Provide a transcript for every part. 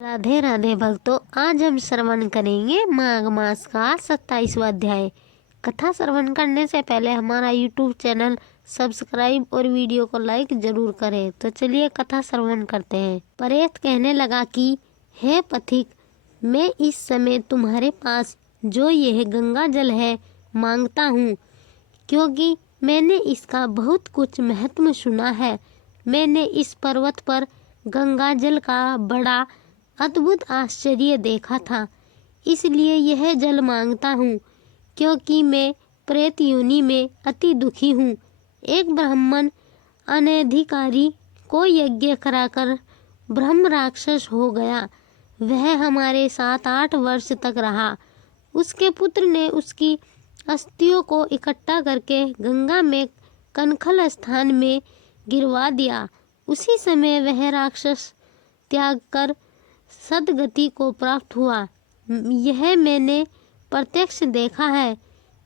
राधे राधे भक्तों, आज हम श्रवण करेंगे माघ मास का 27वां अध्याय। कथा श्रवण करने से पहले हमारा YouTube चैनल सब्सक्राइब और वीडियो को लाइक जरूर करें। तो चलिए कथा श्रवण करते हैं। प्रेत कहने लगा कि हे पथिक, मैं इस समय तुम्हारे पास जो यह गंगा जल है मांगता हूँ, क्योंकि मैंने इसका बहुत कुछ महत्व सुना है। मैंने इस पर्वत पर गंगा जल का बड़ा अद्भुत आश्चर्य देखा था, इसलिए यह जल मांगता हूँ, क्योंकि मैं प्रेत योनि में अति दुखी हूँ। एक ब्राह्मण अनधिकारी को यज्ञ कराकर ब्रह्म राक्षस हो गया। वह हमारे साथ 8 वर्ष तक रहा। उसके पुत्र ने उसकी अस्थियों को इकट्ठा करके गंगा में कनखल स्थान में गिरवा दिया। उसी समय वह राक्षस त्याग कर सदगति को प्राप्त हुआ। यह मैंने प्रत्यक्ष देखा है,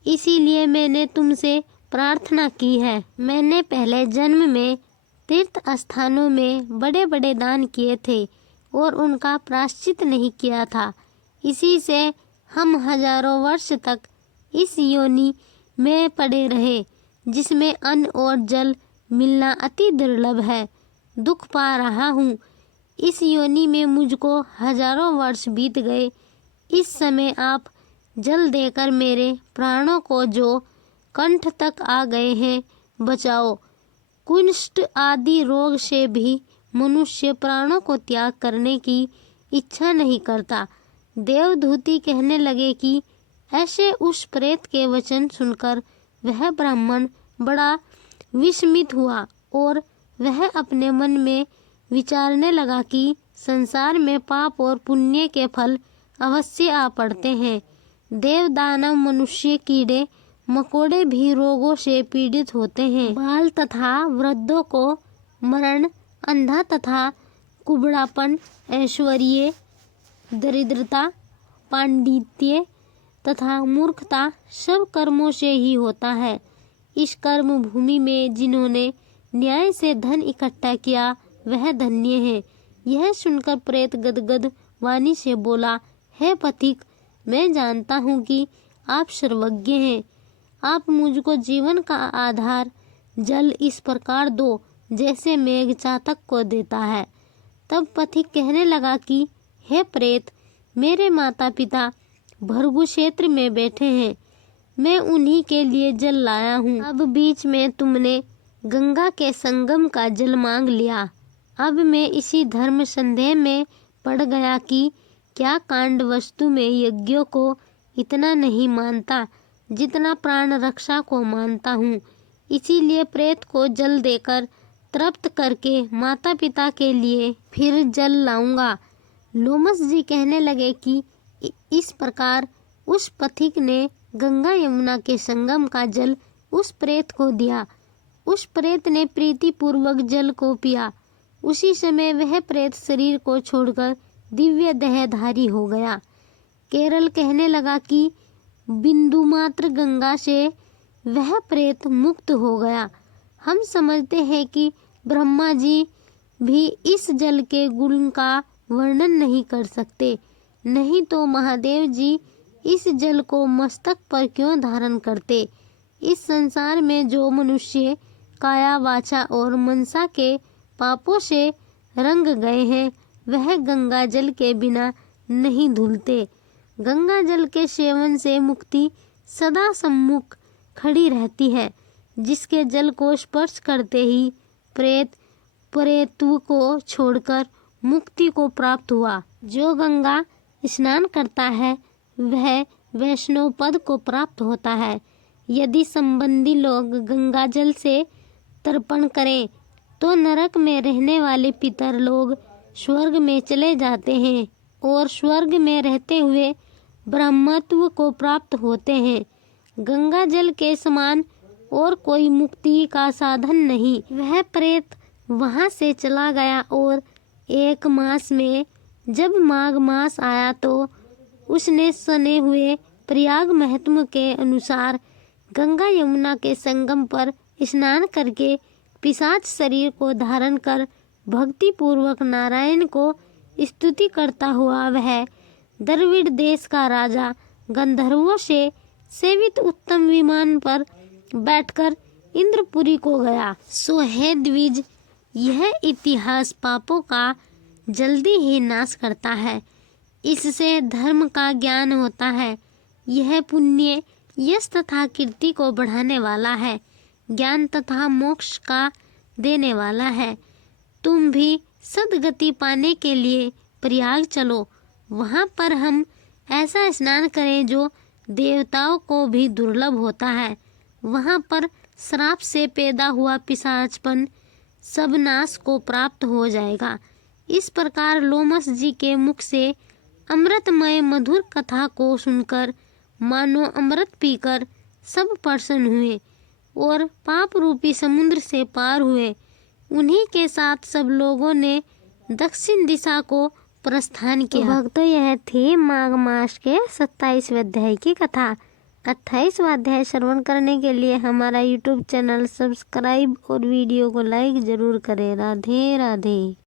इसीलिए मैंने तुमसे प्रार्थना की है। मैंने पहले जन्म में तीर्थ स्थानों में बड़े बड़े दान किए थे और उनका प्रायश्चित नहीं किया था। इसी से हम हजारों वर्ष तक इस योनि में पड़े रहे, जिसमें अन्न और जल मिलना अति दुर्लभ है। दुख पा रहा हूँ। इस योनि में मुझको हजारों वर्ष बीत गए। इस समय आप जल देकर मेरे प्राणों को, जो कंठ तक आ गए हैं, बचाओ। कुष्ठ आदि रोग से भी मनुष्य प्राणों को त्याग करने की इच्छा नहीं करता। देवदूती कहने लगे कि ऐसे उस प्रेत के वचन सुनकर वह ब्राह्मण बड़ा विस्मित हुआ और वह अपने मन में विचारने लगा कि संसार में पाप और पुण्य के फल अवश्य आ पड़ते हैं। देव दानव मनुष्य कीड़े मकोड़े भी रोगों से पीड़ित होते हैं। बाल तथा वृद्धों को मरण, अंधा तथा कुबड़ापन, ऐश्वर्य, दरिद्रता, पांडित्य तथा मूर्खता सब कर्मों से ही होता है। इस कर्म भूमि में जिन्होंने न्याय से धन इकट्ठा किया वह धन्य है। यह सुनकर प्रेत गदगद वाणी से बोला, हे पथिक, मैं जानता हूँ कि आप सर्वज्ञ हैं। आप मुझको जीवन का आधार जल इस प्रकार दो, जैसे मेघ चातक को देता है। तब पथिक कहने लगा कि हे प्रेत, मेरे माता पिता भृगु क्षेत्र में बैठे हैं। मैं उन्हीं के लिए जल लाया हूँ। अब बीच में तुमने गंगा के संगम का जल मांग लिया। अब मैं इसी धर्म संदेह में पड़ गया कि क्या कांड वस्तु में यज्ञों को इतना नहीं मानता जितना प्राण रक्षा को मानता हूँ। इसीलिए प्रेत को जल देकर तृप्त करके माता पिता के लिए फिर जल लाऊंगा। लोमस जी कहने लगे कि इस प्रकार उस पथिक ने गंगा यमुना के संगम का जल उस प्रेत को दिया। उस प्रेत ने प्रीति पूर्वक जल को पिया। उसी समय वह प्रेत शरीर को छोड़कर दिव्य देहधारी हो गया। केरल कहने लगा कि बिंदु मात्र गंगा से वह प्रेत मुक्त हो गया। हम समझते हैं कि ब्रह्मा जी भी इस जल के गुण का वर्णन नहीं कर सकते, नहीं तो महादेव जी इस जल को मस्तक पर क्यों धारण करते। इस संसार में जो मनुष्य काया वाचा और मनसा के पापों से रंग गए हैं, वह गंगा जल के बिना नहीं धुलते। गंगा जल के सेवन से मुक्ति सदा सम्मुख खड़ी रहती है। जिसके जल को स्पर्श करते ही प्रेत प्रेतत्व को छोड़कर मुक्ति को प्राप्त हुआ। जो गंगा स्नान करता है वह वैष्णव पद को प्राप्त होता है। यदि संबंधी लोग गंगा जल से तर्पण करें तो नरक में रहने वाले पितर लोग स्वर्ग में चले जाते हैं और स्वर्ग में रहते हुए ब्रह्मत्व को प्राप्त होते हैं। गंगा जल के समान और कोई मुक्ति का साधन नहीं। वह प्रेत वहां से चला गया और 1 मास में जब माघ मास आया तो उसने सने हुए प्रयाग महत्व के अनुसार गंगा यमुना के संगम पर स्नान करके पिशाच शरीर को धारण कर भक्ति पूर्वक नारायण को स्तुति करता हुआ वह द्रविड़ देश का राजा गंधर्वों से सेवित उत्तम विमान पर बैठकर इंद्रपुरी को गया। सो हे द्विज, यह इतिहास पापों का जल्दी ही नाश करता है। इससे धर्म का ज्ञान होता है। यह पुण्य यश तथा कीर्ति को बढ़ाने वाला है, ज्ञान तथा मोक्ष का देने वाला है। तुम भी सद्गति पाने के लिए प्रयाग चलो। वहाँ पर हम ऐसा स्नान करें जो देवताओं को भी दुर्लभ होता है। वहाँ पर श्राप से पैदा हुआ पिशाचपन सब नाश को प्राप्त हो जाएगा। इस प्रकार लोमस जी के मुख से अमृतमय मधुर कथा को सुनकर मानो अमृत पीकर सब प्रसन्न हुए और पाप रूपी समुद्र से पार हुए। उन्हीं के साथ सब लोगों ने दक्षिण दिशा को प्रस्थान किया। भक्तों, यह थी माघ मास के 27वें अध्याय की कथा। 28वां अध्याय श्रवण करने के लिए हमारा YouTube चैनल सब्सक्राइब और वीडियो को लाइक जरूर करें। राधे राधे।